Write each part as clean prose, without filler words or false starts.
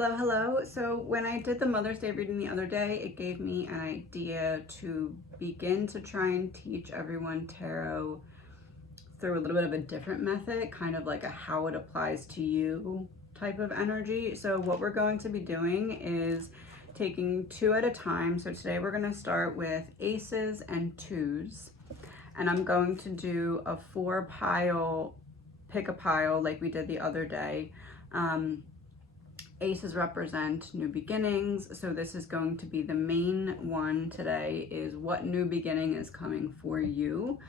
Hello, hello. So when I did the Mother's Day reading the other day, it gave me an idea to begin to try and teach everyone tarot through a little bit of a different method, kind of like a how it applies to you type of energy. So what we're going to be doing is taking two at a time. So today we're going to start with aces and twos. And I'm going to do a 4-pile, pick a pile like we did the other day. Aces represent new beginnings, so this is going to be the main one today, is what new beginning is coming for you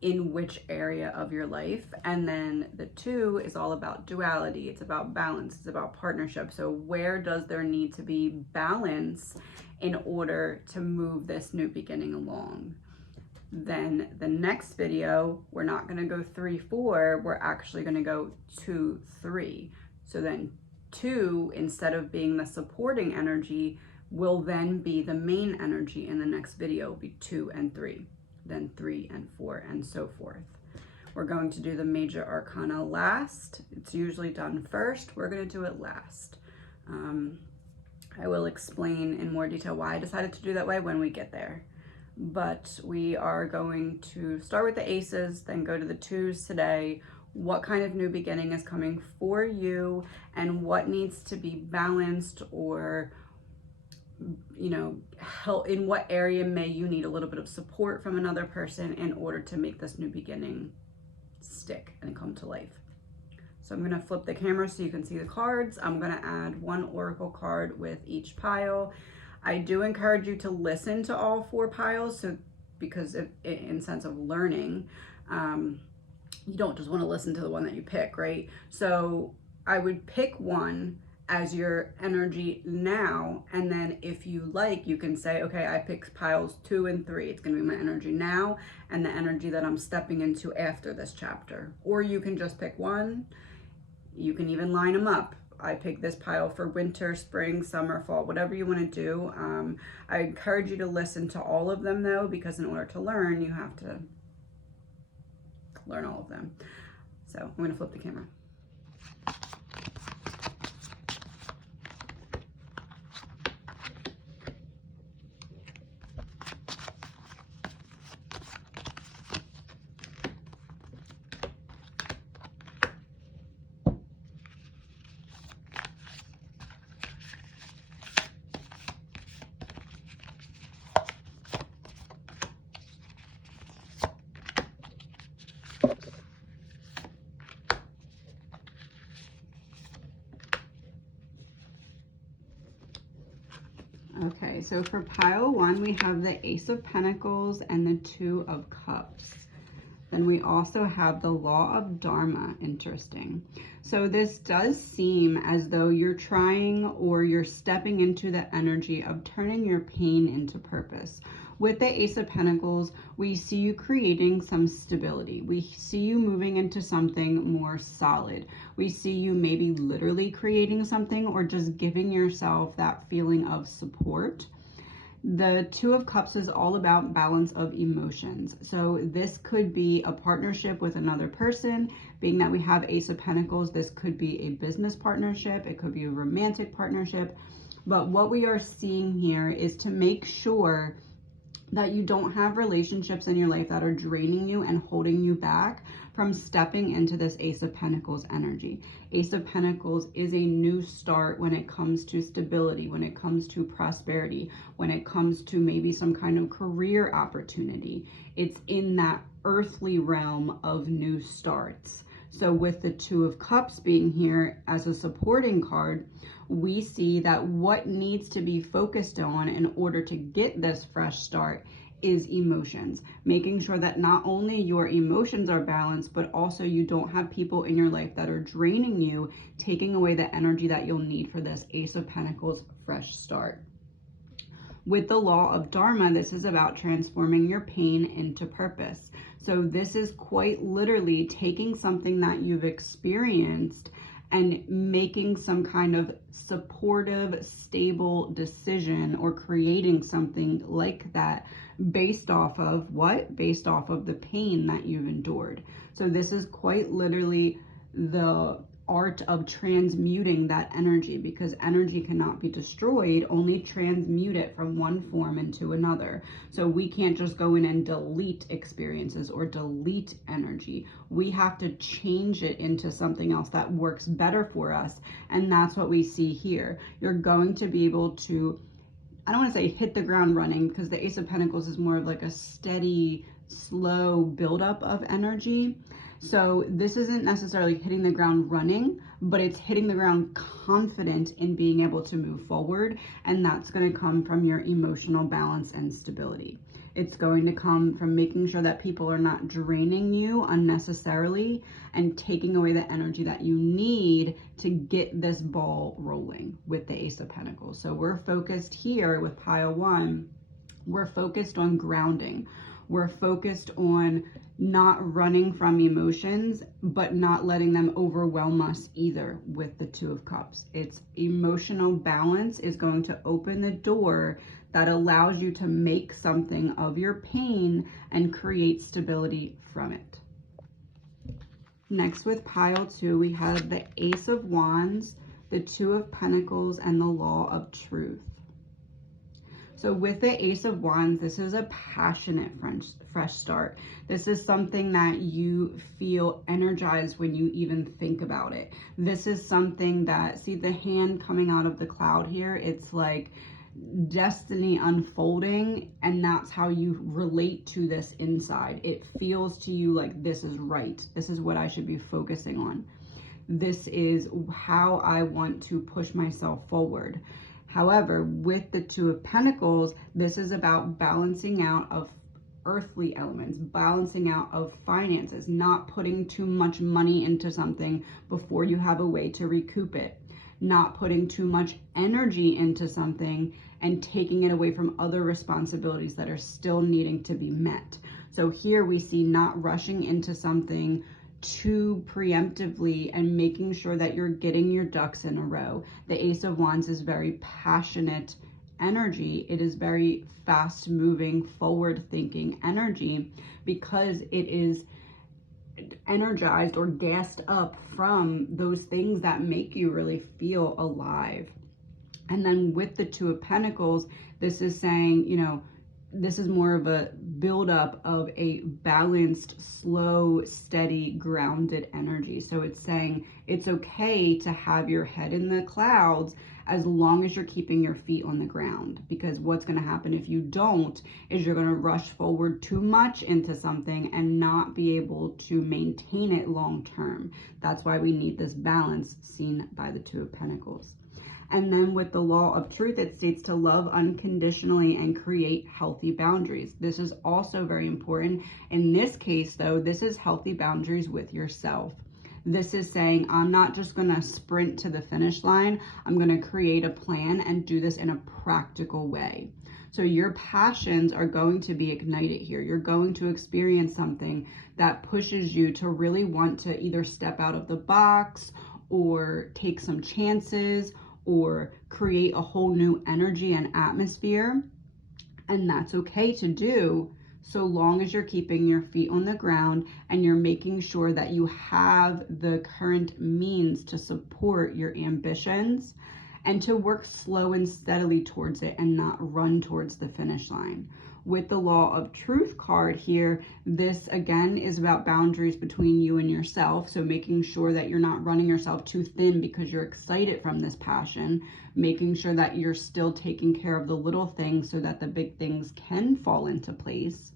in which area of your life. And then the 2 is all about duality, it's about balance, it's about partnership. So where does there need to be balance in order to move this new beginning along? Then the next video, we're not going to go 3-4, we're actually going to go 2-3. So then 2, instead of being the supporting energy, will then be the main energy in the next video. Will be 2 and 3, then 3 and 4, and so forth. We're going to do the major arcana last. It's usually done first. We're going to do it last. I will explain in more detail why I decided to do that way when we get there. But we are going to start with the aces, then go to the 2s today. What kind of new beginning is coming for you, and what needs to be balanced, or help in what area may you need a little bit of support from another person in order to make this new beginning stick and come to life. So I'm going to flip the camera so you can see the cards. I'm going to add 1 oracle card with each pile. I do encourage you to listen to all 4 piles, because in sense of learning, you don't just want to listen to the one that you pick, right? So I would pick one as your energy now, and then if you like, you can say, okay, I pick piles 2 and 3. It's going to be my energy now and the energy that I'm stepping into after this chapter. Or you can just pick one. You can even line them up. I pick this pile for winter, spring, summer, fall, whatever you want to do. I encourage you to listen to all of them though, because in order to learn, you have to learn all of them. So I'm going to flip the camera. Okay, so for pile 1, we have the Ace of Pentacles and the 2 of Cups. Then we also have the Law of Dharma. Interesting. So this does seem as though you're trying, or you're stepping into the energy of turning your pain into purpose. With the Ace of Pentacles, we see you creating some stability. We see you moving into something more solid. We see you maybe literally creating something, or just giving yourself that feeling of support. The 2 of Cups is all about balance of emotions. So this could be a partnership with another person. Being that we have Ace of Pentacles, this could be a business partnership. It could be a romantic partnership. But what we are seeing here is to make sure that you don't have relationships in your life that are draining you and holding you back from stepping into this Ace of Pentacles energy. Ace of Pentacles is a new start when it comes to stability, when it comes to prosperity, when it comes to maybe some kind of career opportunity. It's in that earthly realm of new starts. So with the 2 of Cups being here as a supporting card, we see that what needs to be focused on in order to get this fresh start is emotions. Making sure that not only your emotions are balanced, but also you don't have people in your life that are draining you, taking away the energy that you'll need for this Ace of Pentacles fresh start. With the Law of Dharma, this is about transforming your pain into purpose. So this is quite literally taking something that you've experienced and making some kind of supportive, stable decision, or creating something like that based off of what? Based off of the pain that you've endured. So this is quite literally the art of transmuting that energy, because energy cannot be destroyed, only transmute it from one form into another. So we can't just go in and delete experiences or delete energy. We have to change it into something else that works better for us. And that's what we see here. You're going to be able to, I don't want to say hit the ground running, because the Ace of Pentacles is more of like a steady, slow buildup of energy. So this isn't necessarily hitting the ground running, but it's hitting the ground confident in being able to move forward. And that's going to come from your emotional balance and stability. It's going to come from making sure that people are not draining you unnecessarily and taking away the energy that you need to get this ball rolling with the Ace of Pentacles. So we're focused here with pile 1. We're focused on grounding. We're focused on not running from emotions, but not letting them overwhelm us either with the Two of Cups. It's emotional balance is going to open the door that allows you to make something of your pain and create stability from it. Next, with pile 2, we have the Ace of Wands, the Two of Pentacles, and the Law of Truth. So with the Ace of Wands, this is a passionate fresh start. This is something that you feel energized when you even think about it. This is something that, see the hand coming out of the cloud here, it's like destiny unfolding, and that's how you relate to this inside. It feels to you like this is right. This is what I should be focusing on. This is how I want to push myself forward. However, with the Two of Pentacles, this is about balancing out of earthly elements, balancing out of finances, not putting too much money into something before you have a way to recoup it, not putting too much energy into something and taking it away from other responsibilities that are still needing to be met. So here we see not rushing into something too preemptively and making sure that you're getting your ducks in a row. The Ace of Wands is very passionate energy. It is very fast moving, forward thinking energy, because it is energized or gassed up from those things that make you really feel alive. And then with the Two of Pentacles, this is saying, you know, this is more of a buildup of a balanced, slow, steady, grounded energy. So it's saying it's okay to have your head in the clouds as long as you're keeping your feet on the ground. Because what's going to happen if you don't is you're going to rush forward too much into something and not be able to maintain it long term. That's why we need this balance seen by the Two of Pentacles. And then with the Law of Truth, it states to love unconditionally and create healthy boundaries. This is also very important. In this case, though, this is healthy boundaries with yourself. This is saying, I'm not just going to sprint to the finish line. I'm going to create a plan and do this in a practical way. So your passions are going to be ignited here. You're going to experience something that pushes you to really want to either step out of the box or take some chances or create a whole new energy and atmosphere. And that's okay to do, so long as you're keeping your feet on the ground and you're making sure that you have the current means to support your ambitions and to work slow and steadily towards it and not run towards the finish line. With the Law of Truth card here, this again is about boundaries between you and yourself. So making sure that you're not running yourself too thin because you're excited from this passion, making sure that you're still taking care of the little things so that the big things can fall into place.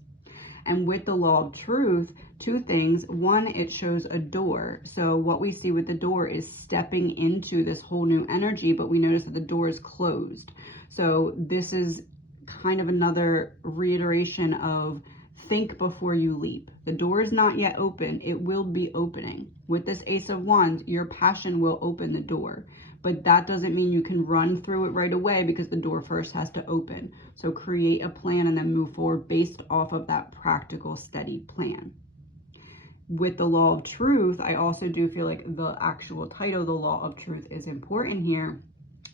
And with the Law of Truth, two things. One, it shows a door. So what we see with the door is stepping into this whole new energy, but we notice that the door is closed. So this is kind of another reiteration of think before you leap. The door is not yet open. It will be opening. With this Ace of Wands, your passion will open the door, but that doesn't mean you can run through it right away because the door first has to open. So create a plan and then move forward based off of that practical, steady plan. With the Law of Truth, I also do feel like the actual title, the Law of Truth, is important here,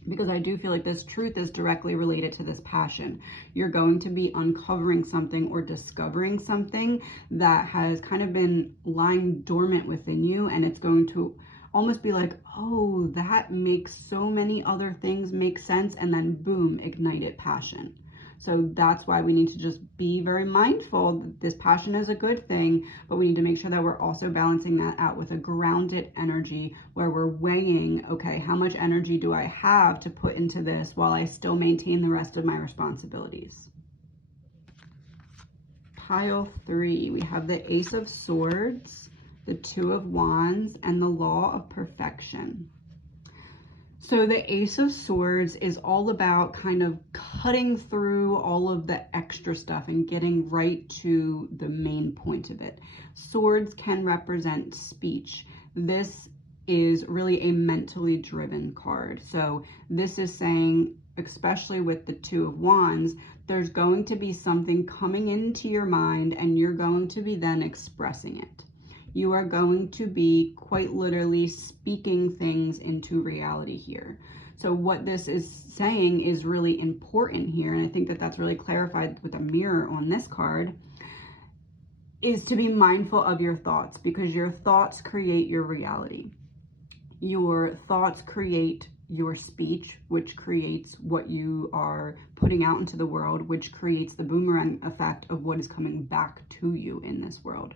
because I do feel like this truth is directly related to this passion. You're going to be uncovering something or discovering something that has kind of been lying dormant within you, and it's going to almost be like, oh, that makes so many other things make sense, and then boom, ignite it, passion. So that's why we need to just be very mindful that this passion is a good thing, but we need to make sure that we're also balancing that out with a grounded energy where we're weighing, okay, how much energy do I have to put into this while I still maintain the rest of my responsibilities? Pile 3, we have the Ace of Swords, the Two of Wands, and the Law of Perfection. So the Ace of Swords is all about kind of cutting through all of the extra stuff and getting right to the main point of it. Swords can represent speech. This is really a mentally driven card. So this is saying, especially with the Two of Wands, there's going to be something coming into your mind and you're going to be then expressing it. You are going to be quite literally speaking things into reality here. So what this is saying is really important here, and I think that that's really clarified with a mirror on this card, is to be mindful of your thoughts, because your thoughts create your reality. Your thoughts create your speech, which creates what you are putting out into the world, which creates the boomerang effect of what is coming back to you in this world.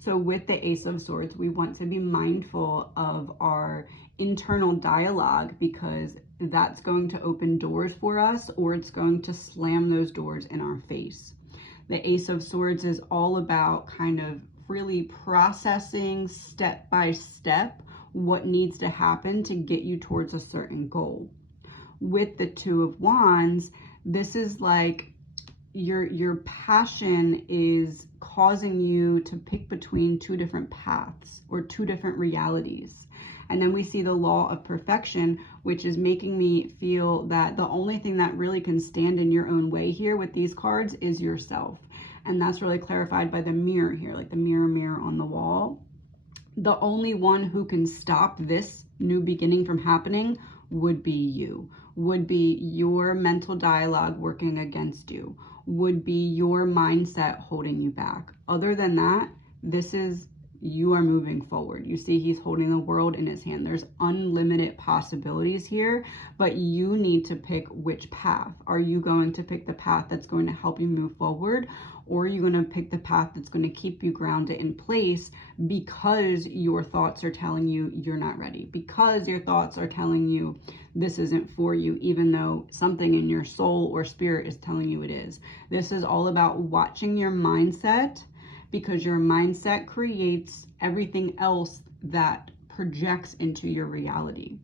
So with the Ace of Swords, we want to be mindful of our internal dialogue, because that's going to open doors for us, or it's going to slam those doors in our face. The Ace of Swords is all about kind of really processing step by step what needs to happen to get you towards a certain goal. With the Two of Wands, this is like your passion is causing you to pick between two different paths or two different realities. And then we see the Law of Perfection, which is making me feel that the only thing that really can stand in your own way here with these cards is yourself. And that's really clarified by the mirror here, like the mirror on the wall. The only one who can stop this new beginning from happening would be you, would be your mental dialogue working against you, would be your mindset holding you back. Other than that, this is, you are moving forward. You see, he's holding the world in his hand. There's unlimited possibilities here, but you need to pick which path. Are you going to pick the path that's going to help you move forward? Or are you going to pick the path that's going to keep you grounded in place because your thoughts are telling you you're not ready, because your thoughts are telling you this isn't for you, even though something in your soul or spirit is telling you it is. This is all about watching your mindset, because your mindset creates everything else that projects into your reality.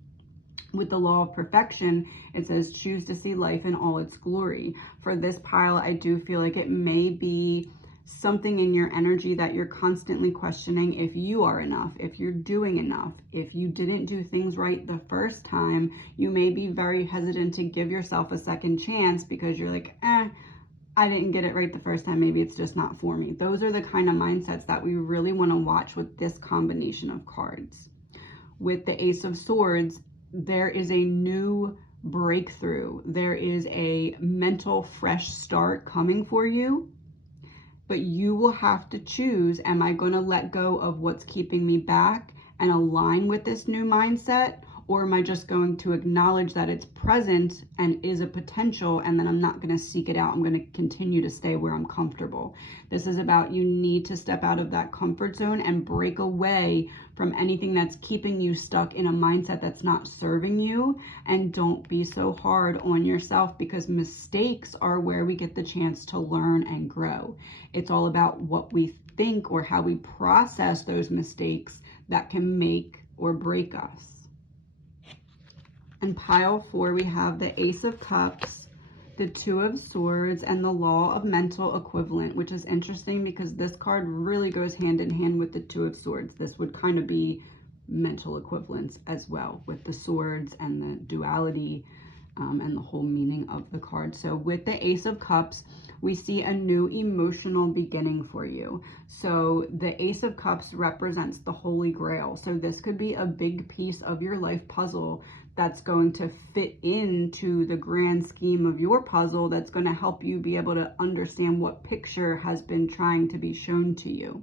With the Law of Perfection, it says, choose to see life in all its glory. For this pile, I do feel like it may be something in your energy that you're constantly questioning if you are enough, if you're doing enough. If you didn't do things right the first time, you may be very hesitant to give yourself a second chance because you're like, I didn't get it right the first time. Maybe it's just not for me. Those are the kind of mindsets that we really want to watch with this combination of cards. With the Ace of Swords, there is a new breakthrough. There is a mental fresh start coming for you, but you will have to choose, am I going to let go of what's keeping me back and align with this new mindset? Or am I just going to acknowledge that it's present and is a potential, and then I'm not going to seek it out. I'm going to continue to stay where I'm comfortable. This is about, you need to step out of that comfort zone and break away from anything that's keeping you stuck in a mindset that's not serving you. And don't be so hard on yourself, because mistakes are where we get the chance to learn and grow. It's all about what we think or how we process those mistakes that can make or break us. In pile 4, we have the Ace of Cups, the Two of Swords, and the Law of Mental Equivalent, which is interesting because this card really goes hand in hand with the Two of Swords. This would kind of be mental equivalence as well, with the swords and the duality and the whole meaning of the card. So with the Ace of Cups, we see a new emotional beginning for you. So the Ace of Cups represents the Holy Grail. So this could be a big piece of your life puzzle that's going to fit into the grand scheme of your puzzle, that's going to help you be able to understand what picture has been trying to be shown to you.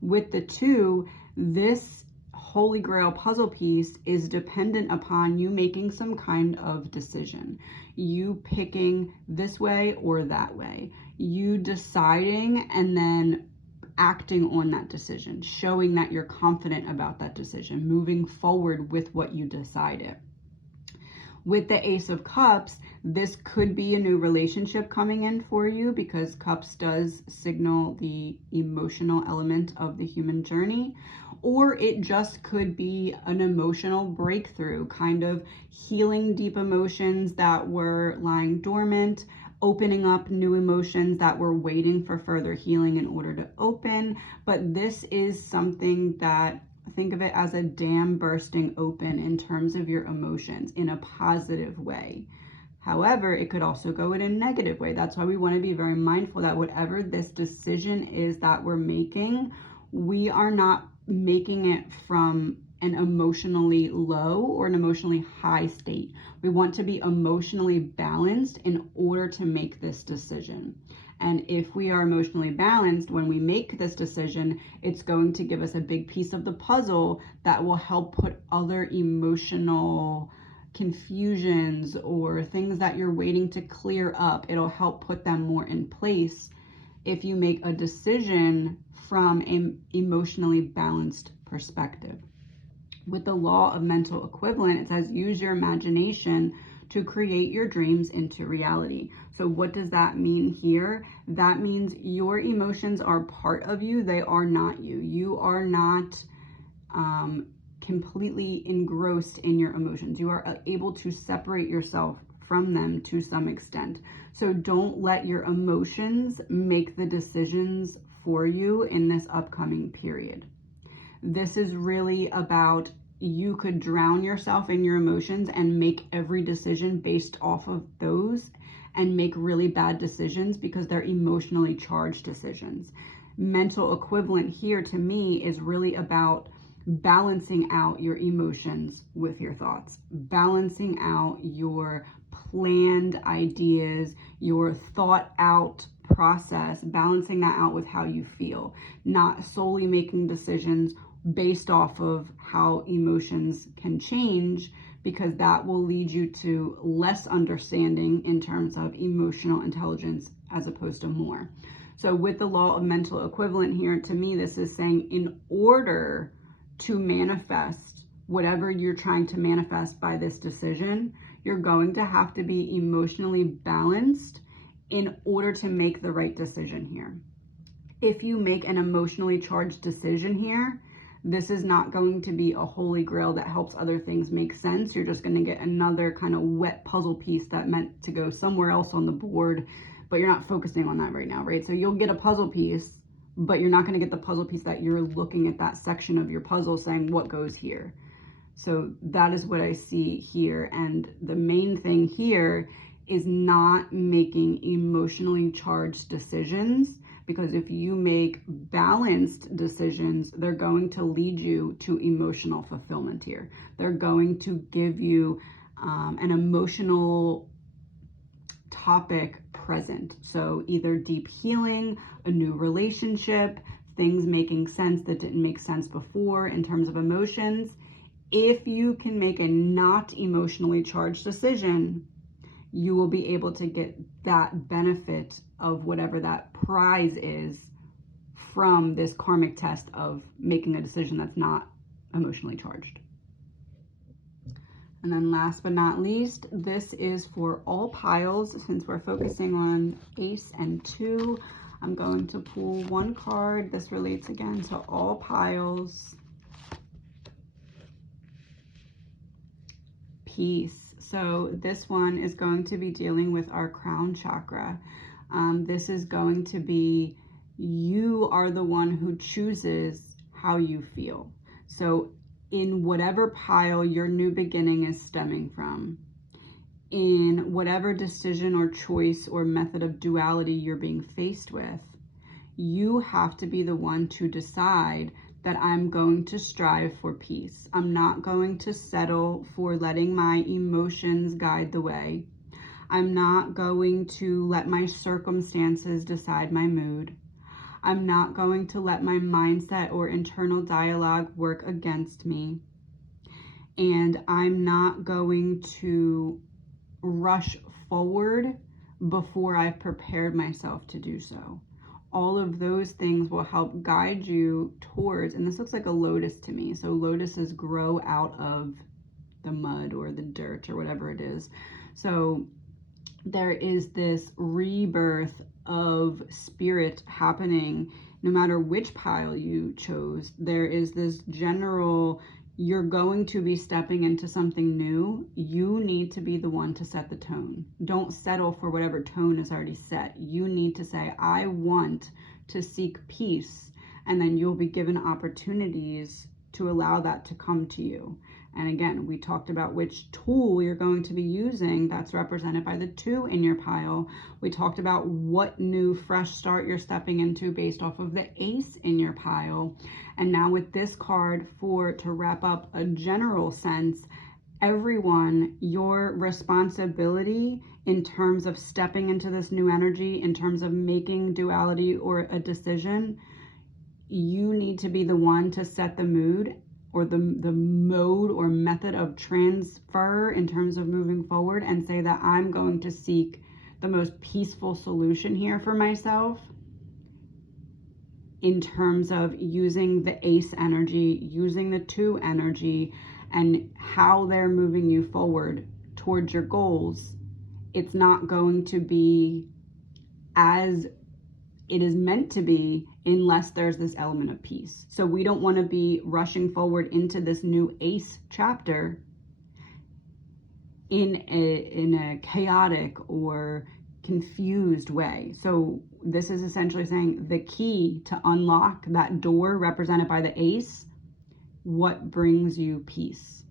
With the Two, this Holy Grail puzzle piece is dependent upon you making some kind of decision. You picking this way or that way. You deciding and then acting on that decision, showing that you're confident about that decision, moving forward with what you decided. With the Ace of Cups, this could be a new relationship coming in for you, because Cups does signal the emotional element of the human journey. Or it just could be an emotional breakthrough, kind of healing deep emotions that were lying dormant, opening up new emotions that were waiting for further healing in order to open. But this is something that, think of it as a dam bursting open in terms of your emotions in a positive way. However, it could also go in a negative way. That's why we want to be very mindful that whatever this decision is that we're making, we are not making it from an emotionally low or an emotionally high state. We want to be emotionally balanced in order to make this decision. And if we are emotionally balanced when we make this decision, it's going to give us a big piece of the puzzle that will help put other emotional confusions or things that you're waiting to clear up. It'll help put them more in place if you make a decision from an emotionally balanced perspective. With the law of mental equivalent, it says use your imagination to create your dreams into reality. So what does that mean here? That means your emotions are part of you. They are not you. You are not completely engrossed in your emotions. You are able to separate yourself from them to some extent. So don't let your emotions make the decisions for you in this upcoming period. This is really about, you could drown yourself in your emotions and make every decision based off of those and make really bad decisions because they're emotionally charged decisions. Mental equivalent here to me is really about balancing out your emotions with your thoughts, balancing out your planned ideas, your thought out process, balancing that out with how you feel, not solely making decisions based off of how emotions can change, because that will lead you to less understanding in terms of emotional intelligence as opposed to more. So with the law of mental equivalent here, to me, this is saying in order to manifest whatever you're trying to manifest by this decision, you're going to have to be emotionally balanced in order to make the right decision here. If you make an emotionally charged decision here, this is not going to be a holy grail that helps other things make sense. You're just going to get another kind of wet puzzle piece that meant to go somewhere else on the board, but you're not focusing on that right now, right? So you'll get a puzzle piece, but you're not going to get the puzzle piece that you're looking at that section of your puzzle saying what goes here. So that is what I see here. And the main thing here is not making emotionally charged decisions, because if you make balanced decisions, they're going to lead you to emotional fulfillment here. They're going to give you an emotional topic present. So either deep healing, a new relationship, things making sense that didn't make sense before in terms of emotions. If you can make a not emotionally charged decision, you will be able to get that benefit of whatever that prize is from this karmic test of making a decision that's not emotionally charged. And then last but not least, this is for all piles. Since we're focusing on Ace and 2, I'm going to pull one card. This relates again to all piles. Peace. So this one is going to be dealing with our crown chakra. This is going to be, you are the one who chooses how you feel. So in whatever pile your new beginning is stemming from, in whatever decision or choice or method of duality you're being faced with, you have to be the one to decide that I'm going to strive for peace. I'm not going to settle for letting my emotions guide the way. I'm not going to let my circumstances decide my mood. I'm not going to let my mindset or internal dialogue work against me. And I'm not going to rush forward before I've prepared myself to do so. All of those things will help guide you towards, and this looks like a lotus to me. So lotuses grow out of the mud or the dirt or whatever it is. So there is this rebirth of spirit happening no matter which pile you chose. There is this general, you're going to be stepping into something new. You need to be the one to set the tone. Don't settle for whatever tone is already set. You need to say, I want to seek peace, and then you'll be given opportunities to allow that to come to you. And again, we talked about which tool you're going to be using. That's represented by the 2 in your pile. We talked about what new fresh start you're stepping into based off of the ace in your pile. And now with this card, to wrap up a general sense, everyone, your responsibility in terms of stepping into this new energy, in terms of making duality or a decision, you need to be the one to set the mood or the mode or method of transfer in terms of moving forward, and say that I'm going to seek the most peaceful solution here for myself in terms of using the ace energy, using the 2 energy, and how they're moving you forward towards your goals. It's not going to be as it is meant to be unless there's this element of peace. So we don't want to be rushing forward into this new ace chapter in a chaotic or confused way. So this is essentially saying the key to unlock that door represented by the ace, what brings you peace?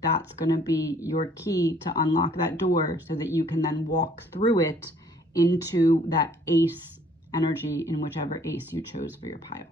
That's going to be your key to unlock that door so that you can then walk through it into that ace energy in whichever ace you chose for your pile.